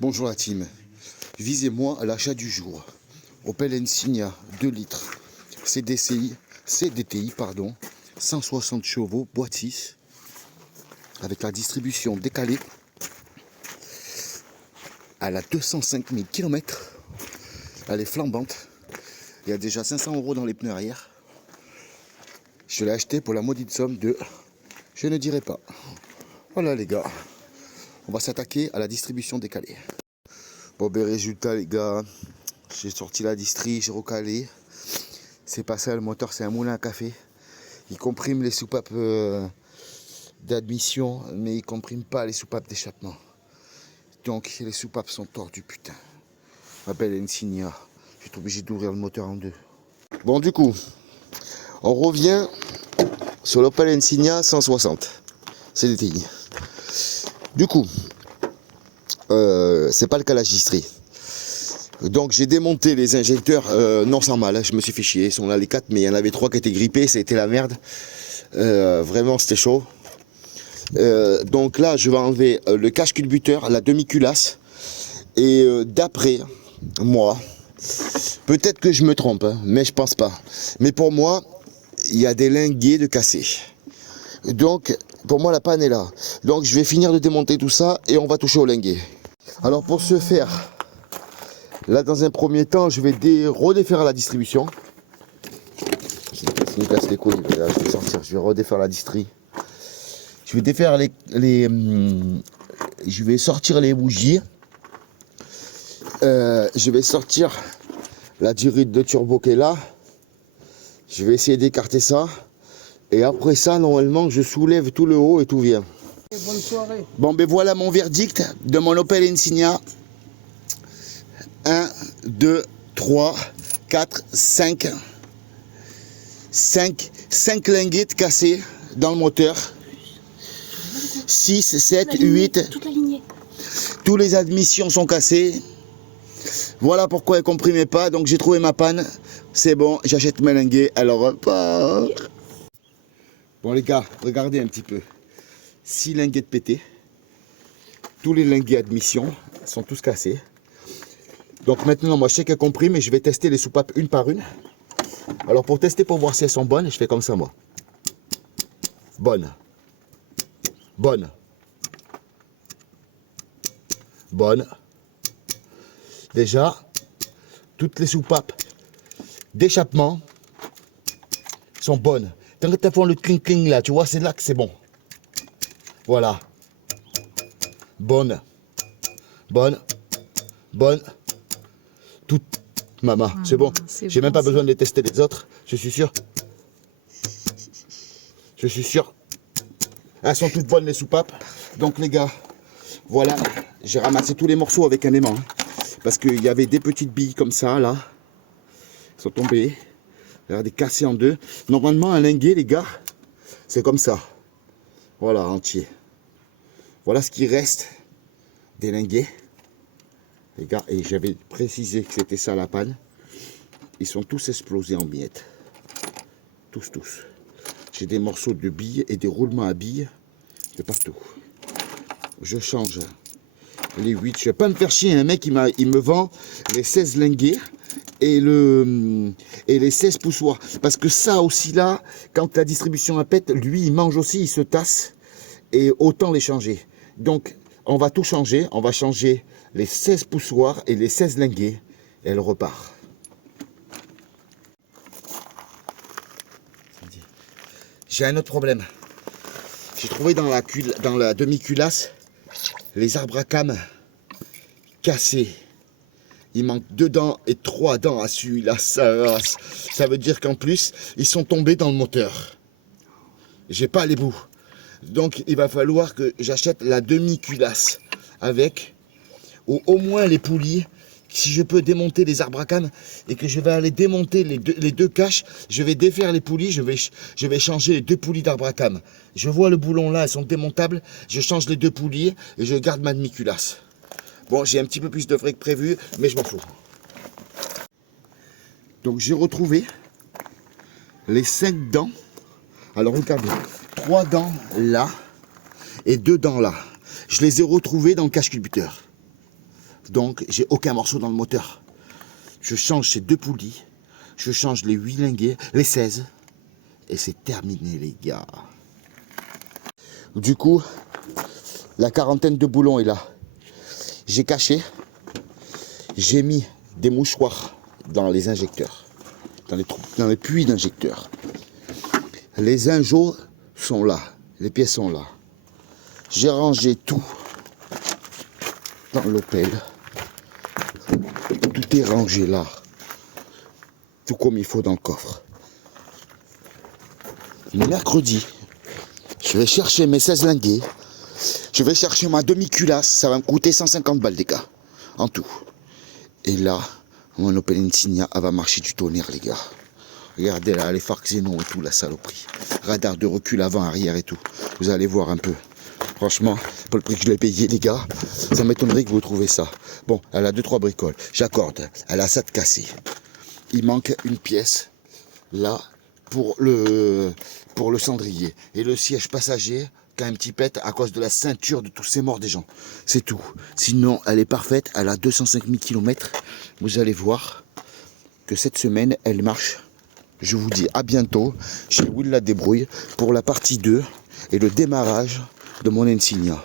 Bonjour la team, visez-moi à l'achat du jour. Opel Insignia 2 litres, CDTI, 160 chevaux, boîte 6, avec la distribution décalée. Elle a 205 000 km, elle est flambante, il y a déjà 500 € dans les pneus arrière. Je l'ai acheté pour la maudite somme de, je ne dirai pas. Voilà les gars, on va s'attaquer à la distribution décalée. Bon ben résultat les gars, j'ai sorti la distri, j'ai recalé. C'est pas ça le moteur, c'est un moulin à café. Il comprime les soupapes d'admission, mais il comprime pas les soupapes d'échappement. Donc les soupapes sont tordues putain. Ma belle Insignia, je suis obligé d'ouvrir le moteur en deux. Bon du coup, on revient sur l'Opel Insignia 160 CDTI. Du coup, c'est pas le calage distri. Donc j'ai démonté les injecteurs, non sans mal, hein, je me suis fait chier, ils sont là les 4, mais il y en avait 3 qui étaient grippés, ça a été la merde. Vraiment c'était chaud. Donc là je vais enlever le cache culbuteur, la demi-culasse. Et d'après moi, peut-être que je me trompe, hein, mais je pense pas. Mais pour moi, il y a des linguets de cassés. Donc pour moi la panne est là. Donc je vais finir de démonter tout ça et on va toucher au linguet. Alors pour ce faire, là dans un premier temps, je vais redéfaire la distribution. Je me casse les couilles, là, je vais sortir, je vais redéfaire la distri. Je vais défaire je vais sortir les bougies. Je vais sortir la durite de turbo qui est là. Je vais essayer d'écarter ça. Et après ça, normalement, je soulève tout le haut et tout vient. Bonne soirée. Bon, ben voilà mon verdict de mon Opel Insignia. 1, 2, 3, 4, 5. 5 linguettes cassées dans le moteur. 6, 7, 8. Toute la lignée. Tous les admissions sont cassées. Voilà pourquoi elle ne comprimait pas. Donc j'ai trouvé ma panne. C'est bon, j'achète mes linguets. Alors repart. Bon les gars, regardez un petit peu. 6 linguets de pété. Tous les linguets admission sont tous cassés. Donc maintenant, moi je sais qu'elle comprime et je vais tester les soupapes une par une. Alors pour tester, pour voir si elles sont bonnes, je fais comme ça moi. Bonne. Bonne. Bonne. Déjà, toutes les soupapes d'échappement sont bonnes. Quand elles font le cling-cling là, tu vois, c'est là que c'est bon. Voilà. Bonne. Bonne. Bonne. Toutes. Maman, c'est bon. J'ai même pas besoin de les tester les autres. Je suis sûr. Je suis sûr. Elles sont toutes bonnes les soupapes. Donc les gars, voilà. J'ai ramassé tous les morceaux avec un aimant. Parce qu'il y avait des petites billes comme ça, là. Elles sont tombées. Regardez, cassées en deux. Normalement, un linguet, les gars, c'est comme ça. Voilà, entier. Voilà ce qui reste des linguets. Les gars, et j'avais précisé que c'était ça la panne. Ils sont tous explosés en miettes. Tous. J'ai des morceaux de billes et des roulements à billes de partout. Je change les 8. Je vais pas me faire chier. Un mec, il me vend les 16 linguets et les 16 poussoirs. Parce que ça aussi là, quand la distribution pète, lui, il mange aussi, il se tasse. Et autant les changer. Donc, on va tout changer. On va changer les 16 poussoirs et les 16 linguets. Et elle repart. J'ai un autre problème. J'ai trouvé dans la demi-culasse les arbres à cames cassés. Il manque 2 dents et 3 dents à celui-là. Ça veut dire qu'en plus, ils sont tombés dans le moteur. J'ai pas les bouts. Donc il va falloir que j'achète la demi-culasse avec, ou au moins les poulies. Si je peux démonter les arbres à cames et que je vais aller démonter les deux caches, je vais défaire les poulies, je vais changer les 2 poulies d'arbres à cames. Je vois le boulon là, elles sont démontables, je change les 2 poulies et je garde ma demi-culasse. Bon, j'ai un petit peu plus de frais que prévu, mais je m'en fous. Donc j'ai retrouvé les 5 dents. Alors regardez, 3 dents là et 2 dents là. Je les ai retrouvées dans le cache culbuteur. Donc, j'ai aucun morceau dans le moteur. Je change ces 2 poulies. Je change les 8 linguets, les 16. Et c'est terminé, les gars. Du coup, la quarantaine de boulons est là. J'ai caché. J'ai mis des mouchoirs dans les injecteurs. Dans les puits d'injecteurs. Les injos sont là. Les pièces sont là. J'ai rangé tout dans l'Opel. Tout est rangé là. Tout comme il faut dans le coffre. Mercredi, je vais chercher mes 16 linguets. Je vais chercher ma demi-culasse. Ça va me coûter 150 balles, les gars. En tout. Et là, mon Opel Insignia, elle va marcher du tonnerre, les gars. Regardez là, les phares xénon et tout, la saloperie. Radar de recul avant, arrière et tout. Vous allez voir un peu. Franchement, pour le prix que je l'ai payé, les gars, ça m'étonnerait que vous trouvez ça. Bon, elle a 2-3 bricoles. J'accorde. Elle a ça de cassé. Il manque une pièce, là, pour le cendrier. Et le siège passager, qui a un petit pet à cause de la ceinture de tous ces morts des gens. C'est tout. Sinon, elle est parfaite. Elle a 205 000 km. Vous allez voir que cette semaine, elle marche. Je vous dis à bientôt chez Will la débrouille pour la partie 2 et le démarrage de mon Insignia.